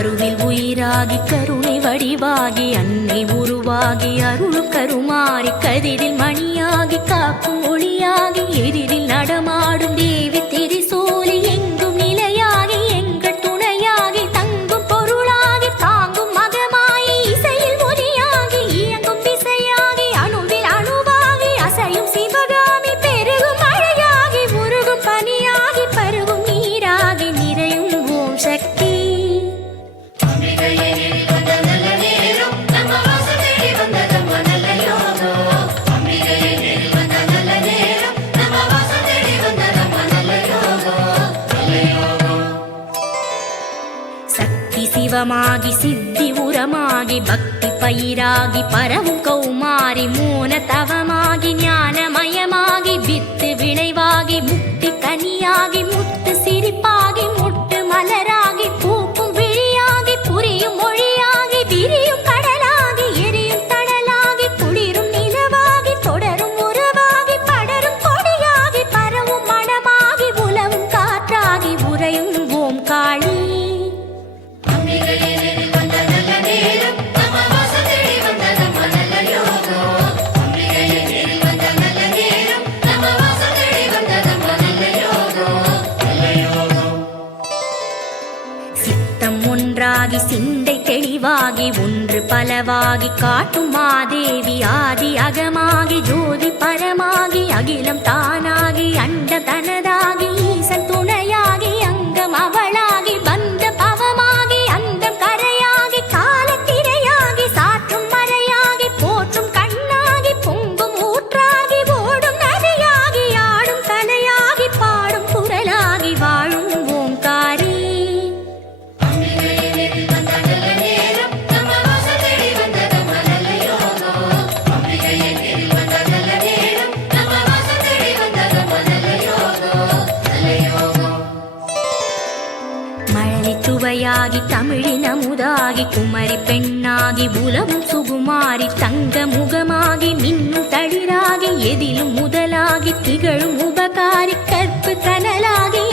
கருவில் உயிராகி கருணை வடிவாகி அன்னை உருவாகி அருள் கருமாறி கதிரில் மணியாகி காக்கும் ஒளியாகி எதிரில் நடமாடும் தேவி திரிசோ ಸುಖಮಾಗಿ ಸಿದ್ಧಿ ಉರಮಾಗಿ सिद्धि उरमाग भक्ति पयि परमु कौमारि मोन तवमाि ज्ञानमयमाि वित् विवान ஒன்றாகி சிந்தை தெளிவாகி ஒன்று பலவாகி காட்டும் மாதேவி ஆதி அகமாகி ஜோதி பரமாகி அகிலம் தானாகி அண்ட தனதா குமாரி குமரி பெண்ணாகி உலவும் சுகுமாரி தங்க முகமாகி மின்னும் தளிராகி எதிலும் முதலாகி திகழும் உபகாரி கற்பு கனலாகி